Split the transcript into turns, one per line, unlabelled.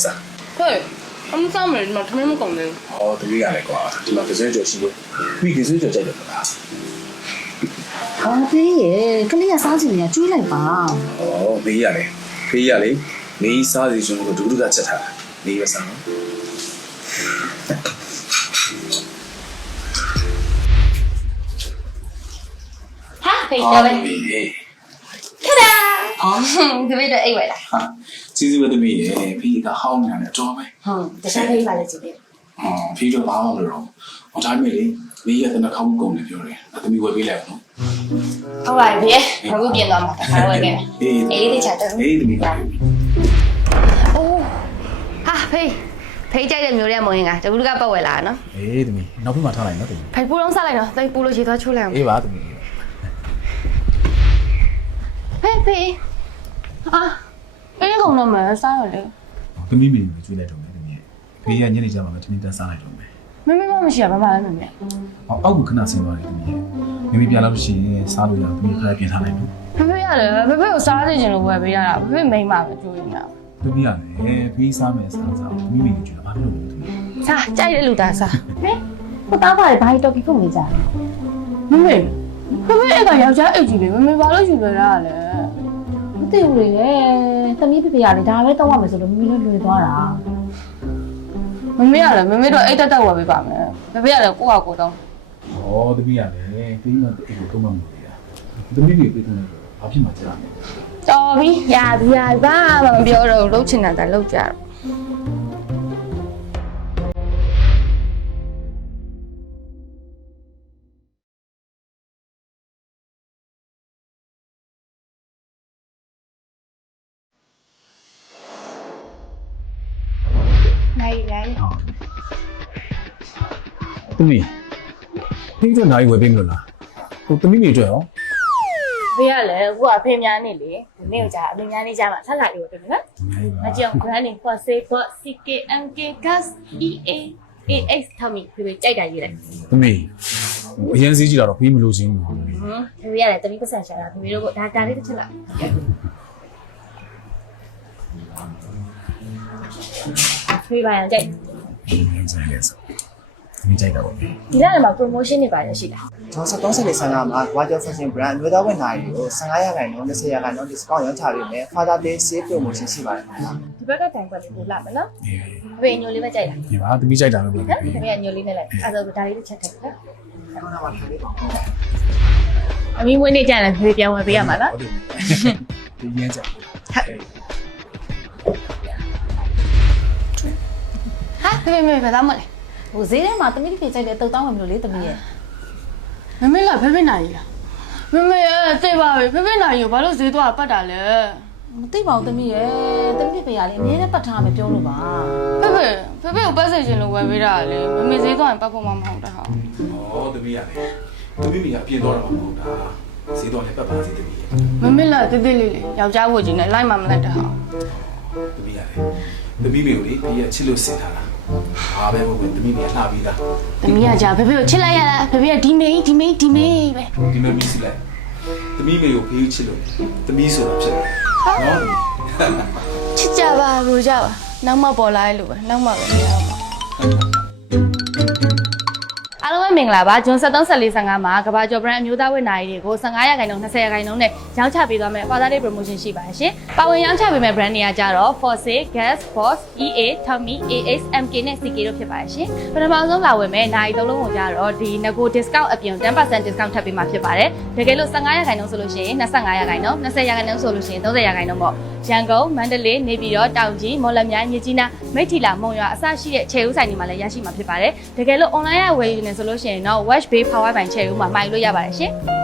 စား
对，他们上面嘛，他们讲的。
ဟောတကယ်ရတယ်ကွာဒီမှာကစဲကြော်ရှိတယ်ပြီးကစဲကြော်ကြိုက်တယ်မလား
အော်ဖေးရေကလေးကစားချင်နေကျွေးလိုက်ပါ
ဟောမေးရတယ်ဖေးရလေမေးစားစီကျွန်တော်တို့ဒုဒကချက်ထားတာမေးရစားနော်
哈，可以交呗。
မေး
看哒。哦，这边的 A 位了。
ဟာစီစီပဲတမေးရေဖေးကဟောင်းနေတယ်တော့ပဲ
这下可以把它这边。
ဖေးတော့ဘာမှမလုပ်တော့ဟောဒါပေမဲ့လေမေးရတဲ့နှာခေါင်းကုန်တယ်ပြောတယ်တမီဝယ်ပေးလိုက်အောင်နော်
好吧，别，我不变了嘛，还会给。
အေး
A 的钱的。
အေးတမီးပါ
哦。哈，ဖေးကြိုက်တဲ့မျိုးတဲ့မုံရင်ကတကူကပတ်ဝယ်လာနော်
အေးသမီးနောက်ပြီးမှထားလိုက်နော်သမီး
ဖေးပူလုံးစားလိုက်နော်တိတ်ပူလို့ရေသွားချိုးလိုက်အောင်
အေးပါသမီး
ဖေး啊အေးကောင်တော့မစားရလေ
သမီးမေကိုကျွေးလိုက်တော့မယ်သမီးဖေးရညနေကျမှပဲသမီးတန်းစားလိုက်တော့မယ်
မမေမရှိရဘာမှလည်းမမေ
အောက်ကခဏဆင်းသွားတယ်သမီးမိမိပြန်လာလို့ရှိရင်စားလို့ရသမီးခါပြင်ထားလိုက်နော်
ဖေးရတယ်ဖေးကိုစားနေချင်လို့ဝယ်ပေးရတာဖေးမိန်မှာပဲကြိုးနေတာ
သမီးရတယ်ဖေးစားမယ်စားသမီးမေကိုကျွေးတာဘာဖြစ်လို့လဲသမီး
စားကြိုက်တဲ့လူသားစား
ဟိုသားပါလေဘာကြီးတော်ကီဖုန်နေကြတယ်
မမေဖေးအဲ့ကယောက်ျားအိတ်ကြီးလေမမေဘာလို့ယူလွယ်တာလဲ
မသိဘူးလေသမီးဖေဖေရလေဒါပဲတောက်ရမယ်ဆိုလို့မမီလည်းလွယ်သွားတာ
မမေရတယ်မမေတော့အိတ်တက်ဝယ်ပေးပါမယ်ဖေးရတယ်ကိုယ့်ဟာကိုယ်တော့
ဩသမီးရတယ်ဖေးမှအိမ်ကိုတော့မှမလို့ရသမီးမေပြေးတယ်ဘာဖြစ်မှကြားရမယ်
တော်ပြီရပြီဘာမှမပြောတော့လှုပ်ချင်တာလှုပ်ကြတော့ နိုင်
သမီးဖေးတို့နိုင်ဝယ်ပေးမလို့လားဟိုသမီးမေအတွက်ရော
ဖေးရလေကိုကအဖေများနေလေဒီနေ့ကကြာအမေများနေကြမှာဆက်လာလို့ပဲနော်
နိုင်ပါ
အကြောင်း brand name for say for CKMK gas EAAX ထမီဖေးကြိုက်တာရေးလိုက်
သမီးအရင်စီးကြည့်တော့ဖေးမလို့ချင်းဘူး
ဖေးရတယ်တမီးပတ်စံရှာတာဖေးတို့ကဒါလေးတစ်ချက်လာဖေးပါရင်ကြိုက်
ဆိုင်လဲဆိုသမီးကြိုက်တာပေါ့
ဒီလမှာ promotion တွေပါရရှိတာ
ကျွန်တော်30လေးဆန်ကမှာ Water Fashion Brand အမျိုးသားဝန်ထမ်းတွေကို15ရာခိုင်နှုန်း20ရာခိုင်နှုန်း discount ရောင်းချပေးမယ် Father Day Sale Promotion ရှိပါတယ်ခင်ဗျာ
ဒီဘက်ကတိုင်ပတ်လေးပို့လာမယ်နော်ဖေးညိုလေးပဲကြိုက်တာ
ဒီပါသမီးကြိုက်တာပဲပေါ့
နော်ဖေးကညိုလေးနဲ့လိုက်အဲ့ဒါဒါလေးတစ်ချက်ထည့်နော်
ခုနကထားလေးပါ
အမီးမွေးနေကြတယ်ဖေးပြန်ဝယ်ပေးရမှာနော်
ဟုတ်တယ်ဒီရမ်းကြ
ဟာဖေးမေဘာမှမလဲ
ဟိုဈေးထဲမှာသမီးဖေကြိုက်တဲ့တုတ်တောင်းဝင်မလို့လေသမီးရဲ့
မမေလာဖေးနိုင်လားမမေတိတ်ပါပဲဖေးနိုင်ရောဘာလို့ဈေးသွားပတ်တာလဲ
မသိပါဘူးသမီးရဲ့သမီးဖေရလေအမြဲတမ်းပတ်ထားမယ်ပြောလို့ပါ
ဖေကိုပတ်စေချင်လို့ဝယ်ပေးတာလေမမေဈေးသွားရင်ပတ်ဖို့မှမဟုတ်တာဟာ
ဩသမီးရတယ်သမီးမေကအပြင်းတော့တာမဟုတ်တာဈေးတော့လည်းပတ်ပါစေသမီးရဲ့
မမေလာတိတ်လေးလေးယောက်ျားဝတ်ကြီးနဲ့လိုက်မှမလိုက်တာဟာ
သမီးရတယ်သမီးမေကိုလေဖေးကချစ်လို့စင်ထားတာဘာပဲဟုတ်ပဲသမီးမေလှပြီးသား
တမီးကကြာဖေကိုချစ်လိုက်ရလားဖေကဒီမေးပဲ
ဒီမဲ့မီးစီလိုက်သမီးမေကိုဖေးချစ်လို့သမီးဆိုတာဖြစ်တယ်နော်
ချစ်ကြပါလို့ကြပါနောက်မှပေါ်လာလို့ပဲနောက်မှပဲမရအောင်အားလုံးပဲမင်္ဂလာပါဂျွန်731455မှာကဘာကျော် brand အမျိုးသားဝတ်နာရီတွေကို15ရာခိုင်နှုန်း20ရာခိုင်နှုန်းနဲ့ရောင်းချပေးသွားမယ် Father Day promotion ရှိပါတယ်ရှင်။ပါဝင်ရောင်းချပေးမယ့် brand တွေကကြတော့ Force, Gas, Force, EA, Tommy, AX, MK နဲ့ CK တို့ဖြစ်ပါတယ်ရှင်။ပထမဆုံးလာဝင်မယ့်နာရီသုံးလုံးကိုကြတော့ဒီ Nego discount အပြင် 10% discount ထပ်ပေးမှာဖြစ်ပါတယ်။တကယ်လို့15ရာခိုင်နှုန်းဆိုလို့ရှိရင်25ရာခိုင်နှုန်း20ရာခိုင်နှုန်းဆိုလို့ရှိရင်30ရာခိုင်နှုန်းပေါ့။ရန်ကုန်မန္တလေးနေပြည်တော်တောင်ကြီးမော်လမြိုင်မြစ်ကြီးနားမိထ္ထီလာမုံရွာအစရှိတဲ့ခြေဦးဆိုင်တွေမှာလည်းရရှိမှာဖြစ်ပါတယ်။တကယ်လို့ online ရဝယ်ယူနေဆိုလို့ရှိရင်တော့ Watch Bay Power Bank ခြေဦးမှာမှိုင်လို့ရပါတယ်ရှင်။